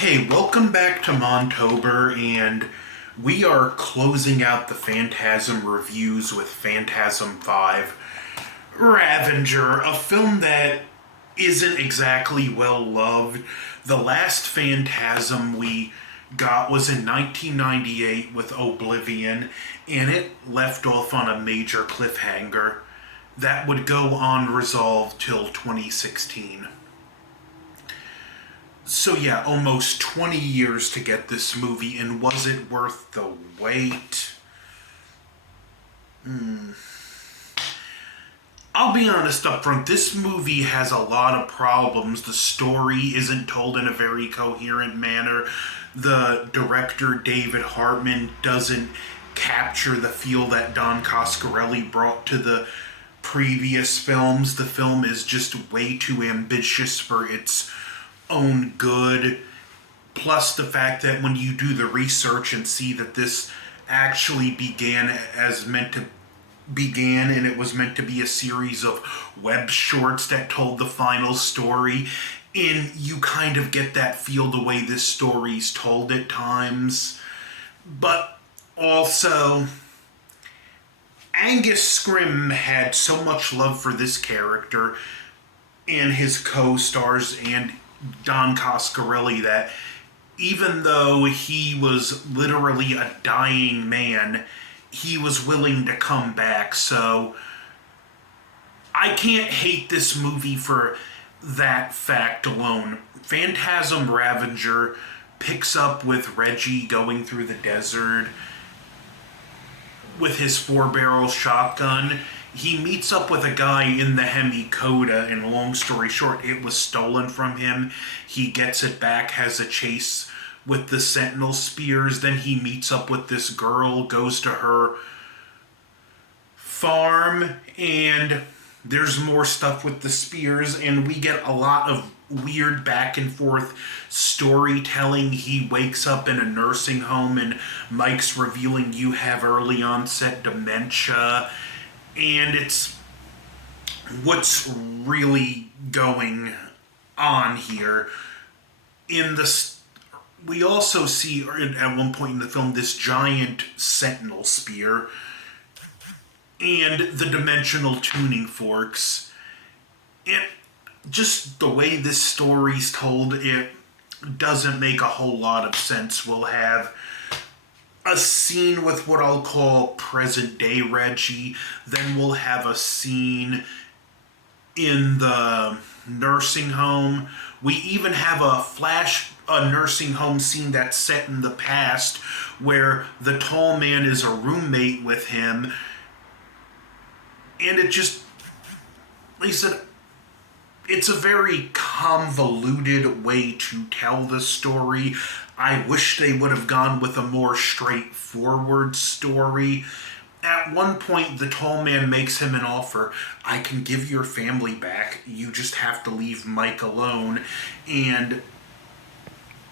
Okay, welcome back to Montober, and we are closing out the Phantasm reviews with Phantasm 5 Ravager, a film that isn't exactly well loved. The last Phantasm we got was in 1998 with Oblivion, and it left off on a major cliffhanger that would go unresolved till 2016. So yeah, almost 20 years to get this movie, and was it worth the wait? I'll be honest up front, this movie has a lot of problems. The story isn't told in a very coherent manner. The director, David Hartman, doesn't capture the feel that Don Coscarelli brought to the previous films. The film is just way too ambitious for its own good. Plus the fact that when you do the research and see that this actually began and it was meant to be a series of web shorts that told the final story, and you kind of get that feel the way this story's told at times. But also, Angus Scrimm had so much love for this character and his co-stars and Don Coscarelli that even though he was literally a dying man, he was willing to come back. So I can't hate this movie for that fact alone. Phantasm Ravager picks up with Reggie going through the desert with his 4-barrel shotgun. He meets up with a guy in the Hemi-Coda, and long story short, it was stolen from him. He gets it back, has a chase with the Sentinel spears. Then he meets up with this girl, goes to her farm, and there's more stuff with the spears, and we get a lot of weird back and forth storytelling. He wakes up in a nursing home, and Mike's revealing you have early onset dementia. And it's what's really going on here. We also see at one point in the film this giant sentinel spear and the dimensional tuning forks. And just the way this story's told, it doesn't make a whole lot of sense. We'll have a scene with what I'll call present day Reggie. Then we'll have a scene in the nursing home. We even have a nursing home scene that's set in the past where the tall man is a roommate with him. And it just, like I said, it's a very convoluted way to tell the story. I wish they would have gone with a more straightforward story. At one point, the tall man makes him an offer. I can give your family back. You just have to leave Mike alone. And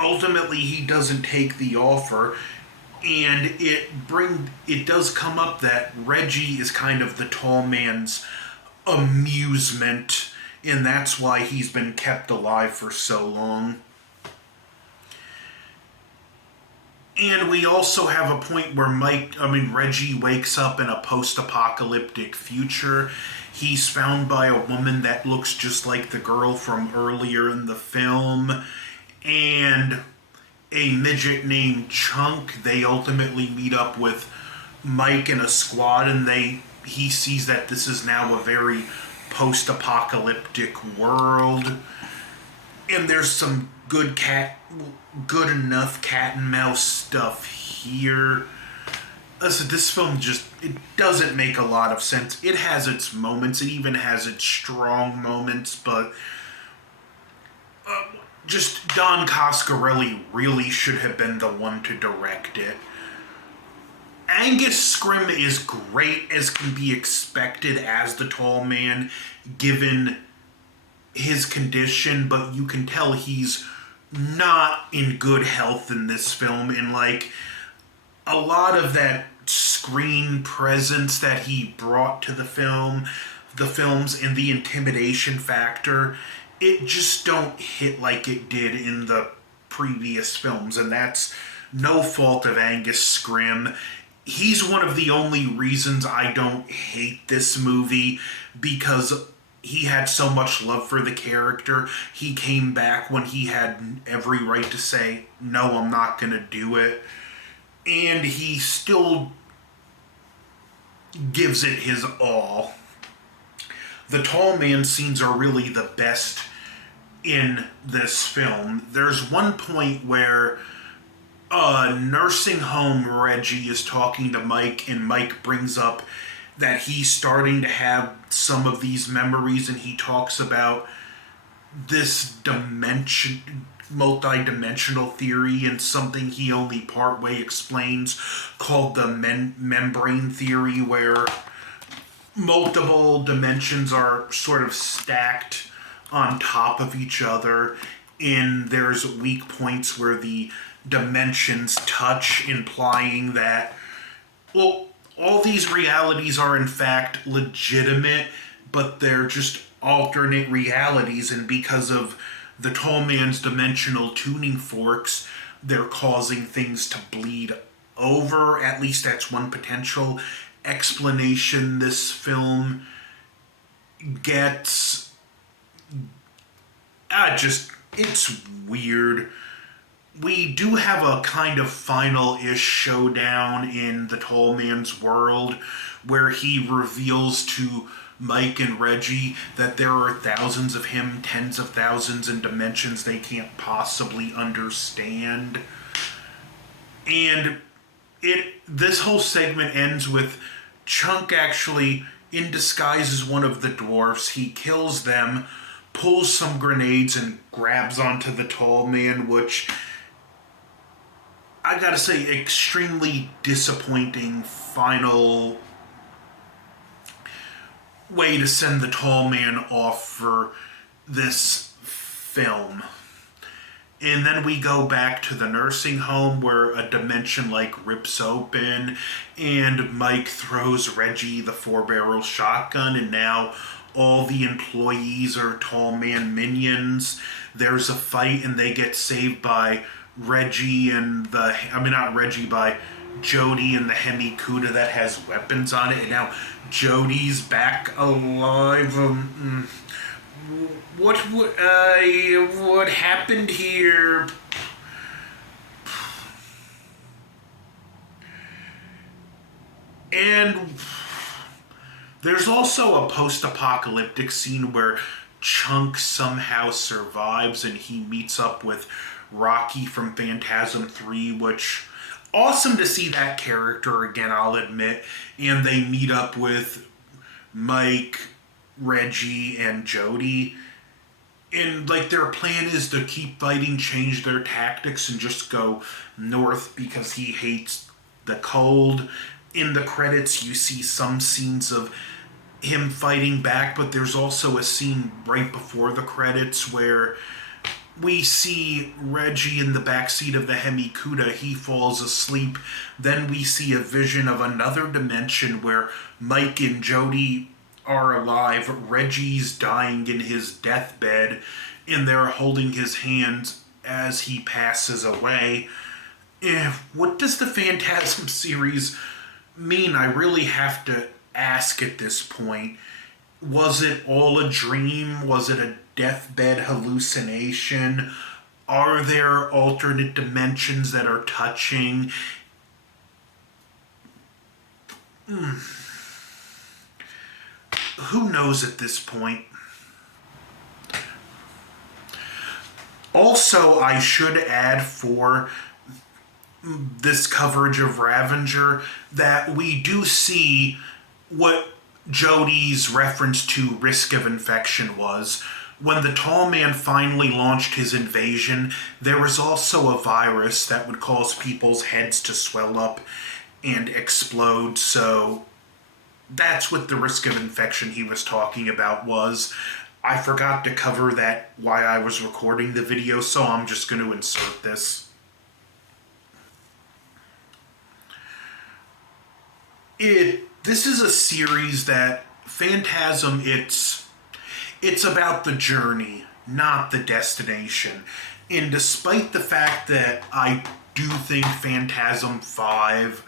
ultimately, he doesn't take the offer. And it does come up that Reggie is kind of the tall man's amusement, and that's why he's been kept alive for so long. And we also have a point where Reggie wakes up in a post-apocalyptic future. He's found by a woman that looks just like the girl from earlier in the film, and a midget named Chunk. They ultimately meet up with Mike and a squad, and he sees that this is now a very post-apocalyptic world. And there's some good enough cat and mouse stuff here. Listen, this film it doesn't make a lot of sense. It has its moments. It even has its strong moments, but just Don Coscarelli really should have been the one to direct it. Angus Scrimm is great as can be expected as the tall man, given his condition, but you can tell he's not in good health in this film, and a lot of that screen presence that he brought to the films and the intimidation factor, it just don't hit like it did in the previous films, and that's no fault of Angus Scrimm. He's one of the only reasons I don't hate this movie, because he had so much love for the character. He came back when he had every right to say, no, I'm not going to do it. And he still gives it his all. The tall man scenes are really the best in this film. There's one point where nursing home Reggie is talking to Mike, and Mike brings up that he's starting to have some of these memories, and he talks about this multi-dimensional theory, and something he only partway explains called the membrane theory, where multiple dimensions are sort of stacked on top of each other, and there's weak points where the dimensions touch, implying that, well, all these realities are in fact legitimate, but they're just alternate realities, and because of the tall man's dimensional tuning forks, they're causing things to bleed over. At least that's one potential explanation this film gets. It's weird. We do have a kind of final-ish showdown in the tall man's world, where he reveals to Mike and Reggie that there are thousands of him, tens of thousands in dimensions they can't possibly understand. And this whole segment ends with Chunk actually, in disguise as one of the dwarfs, he kills them, pulls some grenades, and grabs onto the tall man, which, I gotta say, extremely disappointing final way to send the tall man off for this film. And then we go back to the nursing home, where a dimension rips open, and Mike throws Reggie the 4-barrel shotgun, and now all the employees are tall man minions. There's a fight, and they get saved by Reggie and by Jody and the Hemi-Cuda that has weapons on it, and now Jody's back alive. What happened here? And there's also a post-apocalyptic scene where Chunk somehow survives, and he meets up with Rocky from Phantasm 3, which, awesome to see that character again, I'll admit. And they meet up with Mike, Reggie, and Jody. And their plan is to keep fighting, change their tactics, and just go north because he hates the cold. In the credits, you see some scenes of him fighting back, but there's also a scene right before the credits where we see Reggie in the backseat of the Hemi-Cuda. He falls asleep. Then we see a vision of another dimension where Mike and Jody are alive. Reggie's dying in his deathbed, and they're holding his hand as he passes away. What does the Phantasm series mean? I really have to ask at this point. Was it all a dream? Was it a deathbed hallucination? Are there alternate dimensions that are touching? Who knows at this point? Also, I should add for this coverage of Ravager that we do see what Jody's reference to risk of infection was. When the tall man finally launched his invasion, there was also a virus that would cause people's heads to swell up and explode, so that's what the risk of infection he was talking about was. I forgot to cover that while I was recording the video, so I'm just going to insert this. This is a series that Phantasm, it's about the journey, not the destination. And despite the fact that I do think Phantasm 5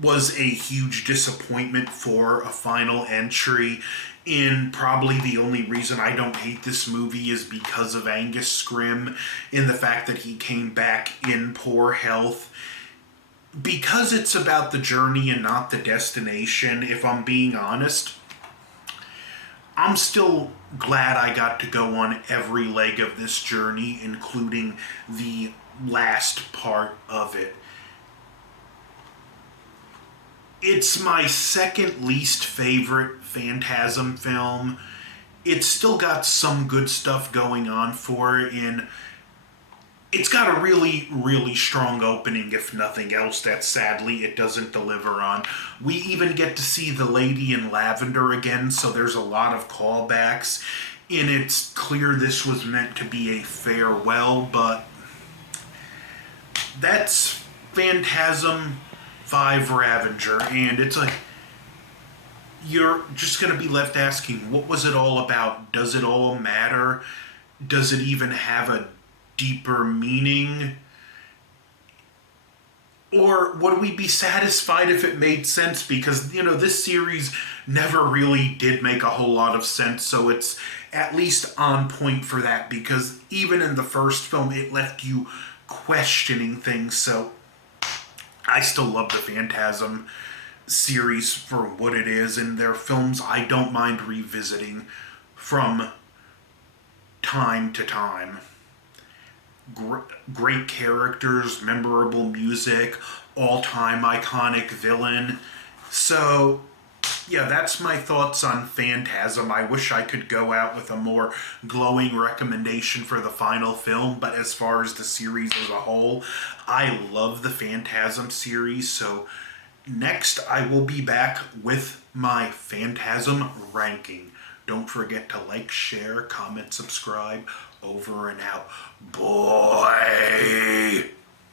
was a huge disappointment for a final entry, and probably the only reason I don't hate this movie is because of Angus Scrimm and the fact that he came back in poor health. Because it's about the journey and not the destination, if I'm being honest, I'm still glad I got to go on every leg of this journey, including the last part of it. It's my second least favorite Phantasm film. It's still got some good stuff going on for it, and it's got a really, really strong opening, if nothing else, that sadly it doesn't deliver on. We even get to see the lady in lavender again, so there's a lot of callbacks. And it's clear this was meant to be a farewell, but that's Phantasm 5 Ravager, and it's like, you're just going to be left asking, what was it all about? Does it all matter? Does it even have a deeper meaning? Or would we be satisfied if it made sense? Because, this series never really did make a whole lot of sense, so it's at least on point for that, because even in the first film, it left you questioning things, so I still love the Phantasm series for what it is, and their films I don't mind revisiting from time to time. Great characters, memorable music, all-time iconic villain. So, yeah, that's my thoughts on Phantasm. I wish I could go out with a more glowing recommendation for the final film, but as far as the series as a whole, I love the Phantasm series. So next, I will be back with my Phantasm ranking. Don't forget to like, share, comment, subscribe. Over and out. Boy!